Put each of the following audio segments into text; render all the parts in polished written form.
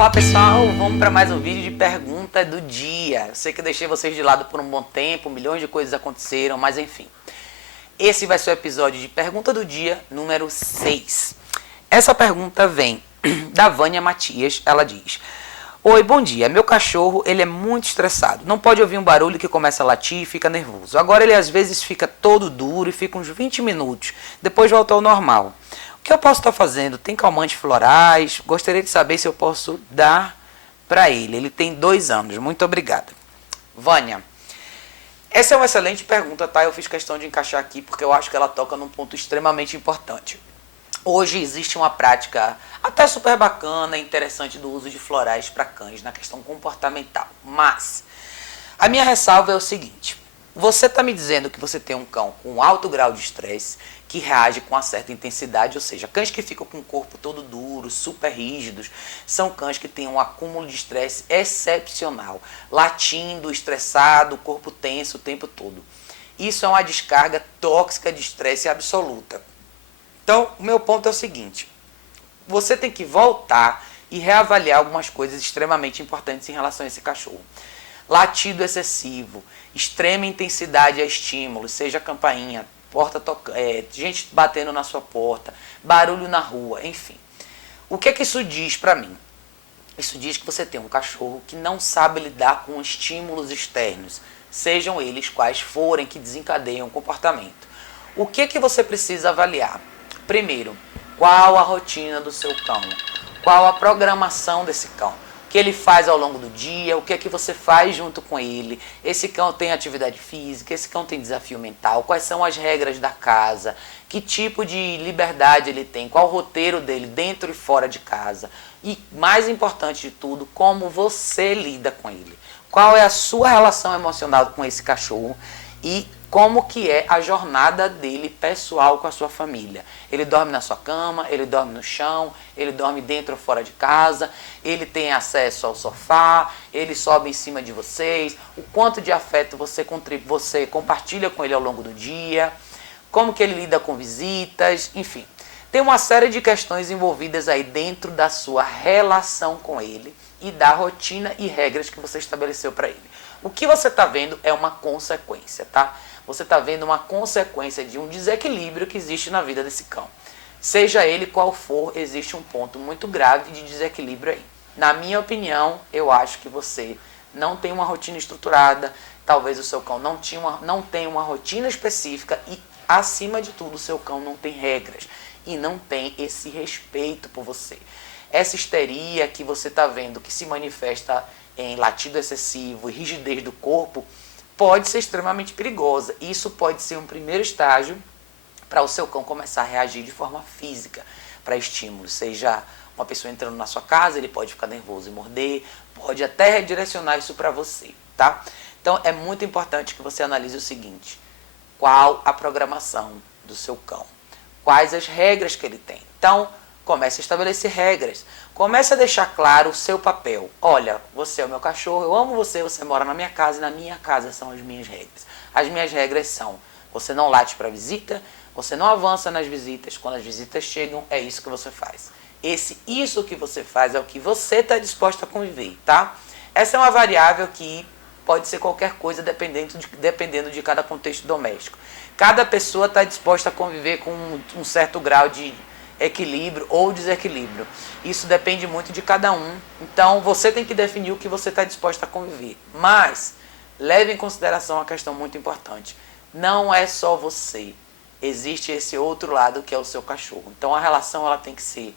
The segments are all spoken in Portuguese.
Olá pessoal, vamos para mais um vídeo de pergunta do dia. Eu sei que eu deixei vocês de lado por um bom tempo, milhões de coisas aconteceram, mas enfim. Esse vai ser o episódio de pergunta do dia número 6. Essa pergunta vem da Vânia Matias, ela diz: Oi, bom dia, meu cachorro ele é muito estressado, não pode ouvir um barulho que começa a latir e fica nervoso. Agora ele às vezes fica todo duro e fica uns 20 minutos, depois volta ao normal. O que eu posso estar fazendo? Tem calmantes florais? Gostaria de saber se eu posso dar para ele. Ele tem 2 anos. Muito obrigada. Vânia, essa é uma excelente pergunta, tá? Eu fiz questão de encaixar aqui porque eu acho que ela toca num ponto extremamente importante. Hoje existe uma prática até super bacana e interessante do uso de florais para cães na questão comportamental. Mas a minha ressalva é o seguinte: você está me dizendo que você tem um cão com alto grau de estresse, que reage com uma certa intensidade, ou seja, cães que ficam com o corpo todo duro, super rígidos, são cães que têm um acúmulo de estresse excepcional, latindo, estressado, corpo tenso o tempo todo. Isso é uma descarga tóxica de estresse absoluta. Então, o meu ponto é o seguinte: você tem que voltar e reavaliar algumas coisas extremamente importantes em relação a esse cachorro. Latido excessivo, extrema intensidade a estímulos, seja campainha, gente batendo na sua porta, barulho na rua, enfim. O que é que isso diz para mim? Isso diz que você tem um cachorro que não sabe lidar com estímulos externos, sejam eles quais forem que desencadeiam o comportamento. O que é que você precisa avaliar? Primeiro, qual a rotina do seu cão? Qual a programação desse cão? O que ele faz ao longo do dia, o que é que você faz junto com ele, esse cão tem atividade física, esse cão tem desafio mental, quais são as regras da casa, que tipo de liberdade ele tem, qual o roteiro dele dentro e fora de casa e, mais importante de tudo, como você lida com ele, qual é a sua relação emocional com esse cachorro e como que é a jornada dele pessoal com a sua família. Ele dorme na sua cama, ele dorme no chão, ele dorme dentro ou fora de casa, ele tem acesso ao sofá, ele sobe em cima de vocês, o quanto de afeto você compartilha com ele ao longo do dia, como que ele lida com visitas, enfim. Tem uma série de questões envolvidas aí dentro da sua relação com ele e da rotina e regras que você estabeleceu para ele. O que você está vendo é uma consequência, tá? Você está vendo uma consequência de um desequilíbrio que existe na vida desse cão. Seja ele qual for, existe um ponto muito grave de desequilíbrio aí. Na minha opinião, eu acho que você não tem uma rotina estruturada, talvez o seu cão não tenha uma rotina específica e, acima de tudo, o seu cão não tem regras e não tem esse respeito por você. Essa histeria que você está vendo que se manifesta em latido excessivo e rigidez do corpo pode ser extremamente perigosa. Isso pode ser um primeiro estágio para o seu cão começar a reagir de forma física para estímulos. Seja uma pessoa entrando na sua casa, ele pode ficar nervoso e morder, pode até redirecionar isso para você, tá? Então é muito importante que você analise o seguinte: qual a programação do seu cão? Quais as regras que ele tem? Então, comece a estabelecer regras. Comece a deixar claro o seu papel. Olha, você é o meu cachorro, eu amo você, você mora na minha casa e na minha casa são as minhas regras. As minhas regras são: você não late para visita, você não avança nas visitas, quando as visitas chegam, é isso que você faz. Isso que você faz é o que você está disposto a conviver, tá? Essa é uma variável que pode ser qualquer coisa dependendo de cada contexto doméstico. Cada pessoa está disposta a conviver com um certo grau de equilíbrio ou desequilíbrio. Isso depende muito de cada um. Então, você tem que definir o que você está disposto a conviver. Mas, leve em consideração uma questão muito importante. Não é só você. Existe esse outro lado que é o seu cachorro. Então, a relação ela tem que ser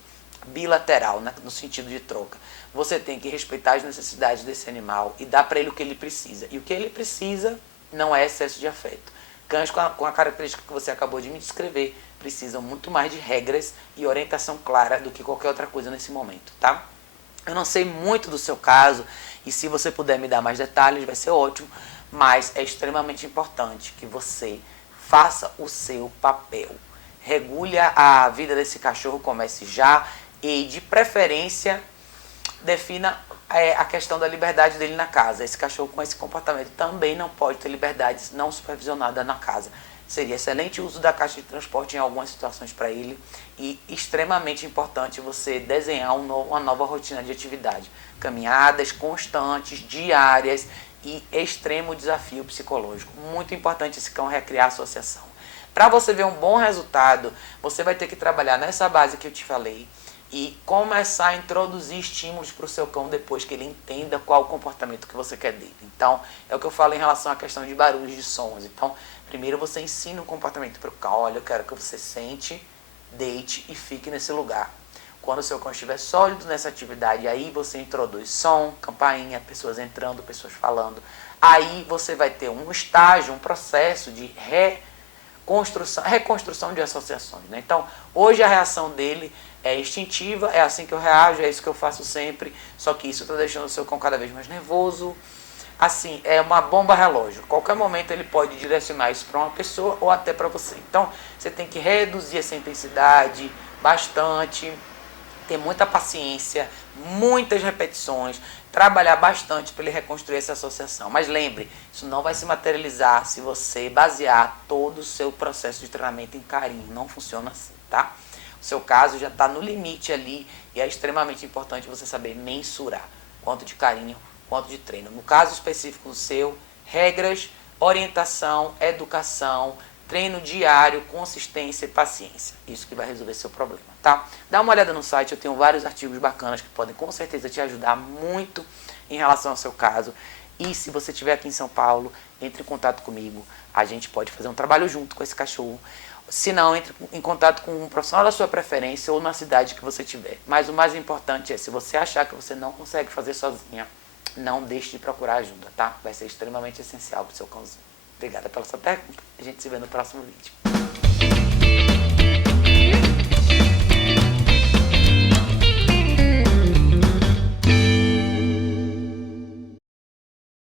bilateral, né, no sentido de troca. Você tem que respeitar as necessidades desse animal e dar para ele o que ele precisa. E o que ele precisa não é excesso de afeto. Cães com a característica que você acabou de me descrever precisam muito mais de regras e orientação clara do que qualquer outra coisa nesse momento, tá? Eu não sei muito do seu caso e se você puder me dar mais detalhes vai ser ótimo, mas é extremamente importante que você faça o seu papel. Regule a vida desse cachorro, comece já e, de preferência, defina a questão da liberdade dele na casa. Esse cachorro com esse comportamento também não pode ter liberdade não supervisionada na casa. seria excelente uso da caixa de transporte em algumas situações para ele e extremamente importante você desenhar uma nova rotina de atividade. Caminhadas constantes, diárias e extremo desafio psicológico. Muito importante esse cão recriar a associação. Para você ver um bom resultado, você vai ter que trabalhar nessa base que eu te falei e começar a introduzir estímulos para o seu cão depois que ele entenda qual o comportamento que você quer dele. Então, é o que eu falo em relação à questão de barulhos, de sons. Então, primeiro você ensina um comportamento para o cão. Olha, eu quero que você sente, deite e fique nesse lugar. Quando o seu cão estiver sólido nessa atividade, aí você introduz som, campainha, pessoas entrando, pessoas falando. Aí você vai ter um estágio, um processo de reconstrução de associações. Né? Então, hoje a reação dele é instintiva, é assim que eu reajo, é isso que eu faço sempre, só que isso está deixando o seu cão cada vez mais nervoso. Assim, é uma bomba relógio. Qualquer momento ele pode direcionar isso para uma pessoa ou até para você. Então, você tem que reduzir essa intensidade bastante, ter muita paciência, muitas repetições, trabalhar bastante para ele reconstruir essa associação. Mas lembre, isso não vai se materializar se você basear todo o seu processo de treinamento em carinho. Não funciona assim, tá? O seu caso já está no limite ali e é extremamente importante você saber mensurar quanto de carinho, quanto de treino. No caso específico do seu, regras, orientação, educação, treino diário, consistência e paciência. Isso que vai resolver seu problema, tá? Dá uma olhada no site, eu tenho vários artigos bacanas que podem com certeza te ajudar muito em relação ao seu caso. E se você estiver aqui em São Paulo, entre em contato comigo. A gente pode fazer um trabalho junto com esse cachorro. Se não, entre em contato com um profissional da sua preferência ou na cidade que você tiver. Mas o mais importante é, se você achar que você não consegue fazer sozinha, não deixe de procurar ajuda, tá? Vai ser extremamente essencial para o seu cãozinho. Obrigada pela sua pergunta. A gente se vê no próximo vídeo.